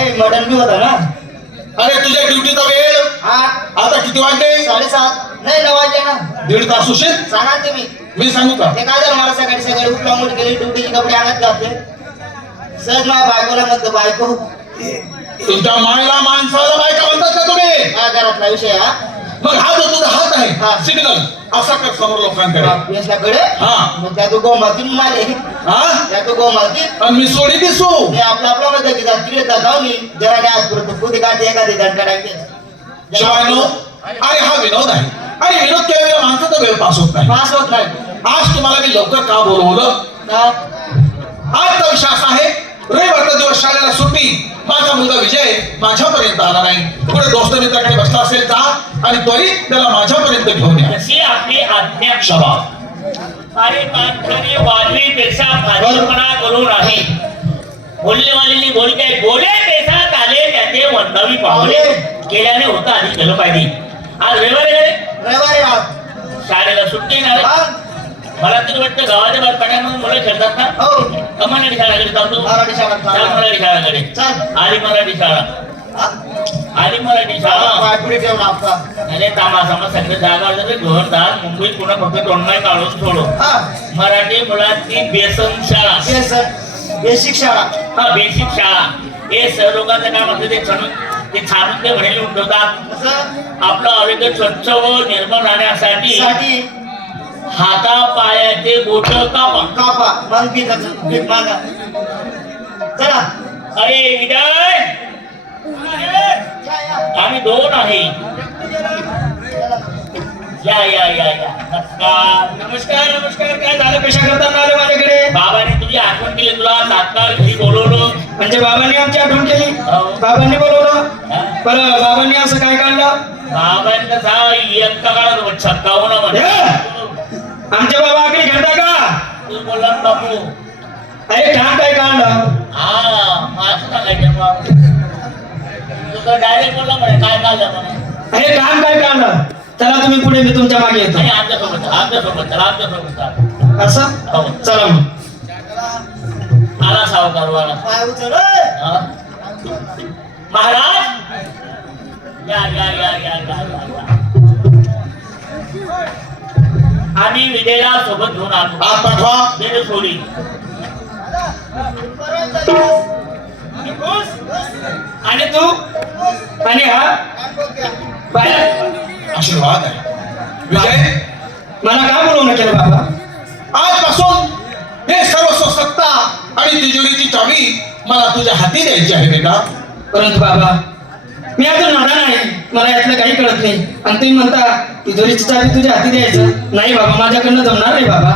नाही बी होता ना. अरे तुझ्या ड्युटीचा वेळ? आठ आता किती वाजले? साडेसात. नाही नऊ वाजले ना. दीड तास उशीर? सांगा ना तुम्ही. मी सांगू का? ते काय झालं मला सकाळी सकाळी उठला मोठी गेली ड्युटीचे कपडे आणत घातले सहज माझ्या बायकोला म्हणतो बायको. तुमच्या मायला माणसाला बायका म्हणतात का तुम्ही? काय घरातला विषय हा. मग हा जो तुझा हा. आहे सिग्नल असा कर समोर लोकांकडे? हा मग त्या तू गोमाती माले हा? त्या तू गोमाती आणि मी सोडी दिसू. मी आपला आपला मध्ये की तिकडे जाऊ मी जरा काय पुरतो. कुठे काढते एखादी दणकडायचे शिवायनो अरे हा विनोद आहे. आणि विनोद केल्यावर माणसाचा वेळ पास होत नाही. पास होत नाही. आज तुम्हाला मी लवकर का बोलवलं? का? आजचा विषय असा आहे. रविवारचा दिवस शाळेला सुट्टी माझा मुलगा विजय माझ्यापर्यंत आला नाही. पुढे दोस्त मित्राकडे बसला असेल जा आणि त्वरित त्याला माझ्यापर्यंत घेऊन या. कशी आपली आज्ञा? क्षमा अरे माणसाने वाजवीपेक्षा फाजीलपणा करू नाही बोललेवालीने बोल आले त्याचे वंदावी पावले. केल्याने होता आधी केलं पाहिजे. आज रविवारी आहे, रविवारी आज. शाळेला सुट्टी नाही? मला तरी वाटतं गावाच्या बाहेर पाण्यामध्ये मुलं खेळतात ना. हो. का मराठी शाळेकडे चालतो? मराठी शाळा चल मराठी शाळेकडे. चल. आली मराठी शाळा? आली मराठी शाळा. पायपुढे ठेवून आपला. अरे तामा सामा सगळे जागा झाले घरदार मुंबईत पुन्हा फक्त तोंडमाय काढून सोडो. हा. मराठी मुलांची बेसन शाळा. बेस बेसिक शाळा. हा बेसिक शाळा. हे लोकांचं काम असतं ते छानून ते छानून ते म्हणेल उठवतात कसं? आपलं आरोग्य स्वच्छ व निर्मळ राहण्यासाठी साठी. हाता पायाचे बोट कापा. कापा. मग चला. अरे विजय! या, या. आम्ही दोन आहे. या या या या. नमस्कार. नमस्कार नमस्कार. काय झालं? कशा करता आले माझ्याकडे? बाबाने तुझी आठवण केली. तुला तात्काळ घरी बोलवलं. म्हणजे बाबांनी आमची आठवण केली? हो. बाबांनी बोलवलं? बरं बाबांनी असं काय काढलं? बाबांना कसा एक काळात छक्कावून हे? आमच्या आमचे बाबा आकडे खेळता का तू बोलला ना बापू अरे ठाण काय काढलं हा माझं सांगायचं मग तू तर डायरेक्ट बोलला म्हणे काय काढलं म्हणे अरे काय काढलं चला तुम्ही पुढे मी तुमच्या मागे येतो नाही आमच्यासोबत चला, आमच्यासोबत चला, आमच्यासोबत चला. असं हो. चला मग आला सावकार वाला पाय उचल ओय. हा? महाराज या या या या या या, या. आम्ही विजयला सोबत घेऊन आलो. आत पाठवा. सोडी. आणि तू? आणि हा? बाहेर. आशीर्वाद आहे. विजय? मला का बोलवणं केलं बाबा? आजपासून हे सर्वस्व सत्ता आणि तिजोरीची चावी मला तुझ्या हाती द्यायची आहे बेटा. परंतु बाबा मी अजून नादा नाही. मला यातलं काही कळत नाही. आणि तुम्ही म्हणता तिजोरीची चावी तुझ्या हाती द्यायचं. नाही बाबा माझ्याकडनं जमणार नाही बाबा.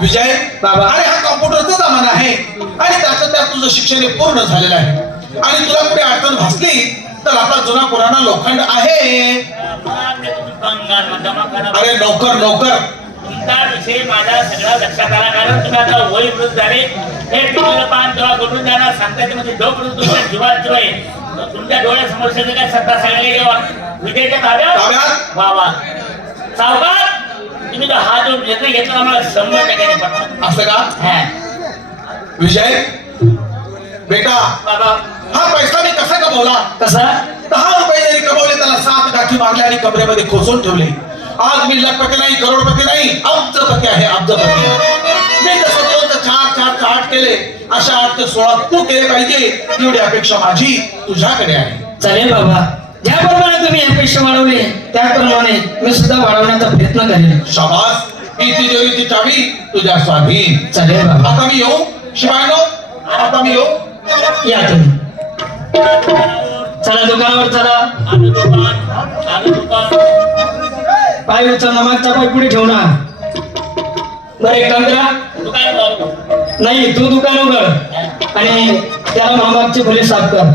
विजय बाबा. अरे हा कॉम्प्युटरचा जमाना आहे. आणि त्याचं त्यात तुझं शिक्षण हे पूर्ण झालेलं आहे. आणि तुला कुठे अडचण भासली तर आता जुना पुराणा लोखंड आहे. अरे नौकर नौकर. तुमचा विषय माझ्या सगळ्या लक्षात आला. कारण तुम्ही आता वय वृद्ध झाले. हे टिकलेलं पान तेव्हा कुठून जाणार. सांगता येते म्हणजे तुमच्या जीवात जीव आहे तुमच्या डोळ्यासमोर सगळे काय सत्ता जेव्हा विजयच्या ताब्यात? सावकार तुम्ही तो हा जो निर्णय घेतला आम्हाला शंभर टक्क्याने पटला. असं का? हा. विजय बेटा बाबा. हा पैसा मी कसा कमवला? कसा? दहा रुपये जरी कमवले त्याला सात गाठी मारल्या आणि कमरेमध्ये खोसून ठेवले. आज मी लखपती नाही करोडपती नाही अब्जपती आहे अब्जपती चार केले अशा आठ ते सोळा तू केले पाहिजे एवढी अपेक्षा माझी तुझ्याकडे आहे. चालेल बाबा. ज्याप्रमाणे तुम्ही अपेक्षा वाढवली त्याप्रमाणे मी सुद्धा वाढवण्याचा प्रयत्न करेन. शाबास. ही तिजोरीची चावी तुझ्या स्वाधीन. चालेल बाबा. आता मी येऊ? शिवायनो आता मी येऊ? या तुम्ही. चला दुकानावर चला. पाय उचलला मागचा पाय पुढे ठेवू ना बरं एक काम करा. नाही तू दुकान उघड. आणि त्याला मामागची फुले साफ कर.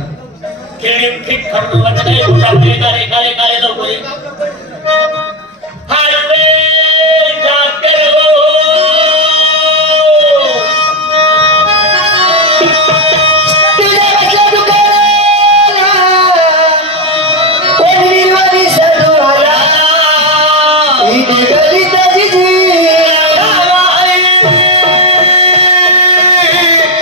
खेळी फिट खरडून काही गोष्ट आपली लवकर ये.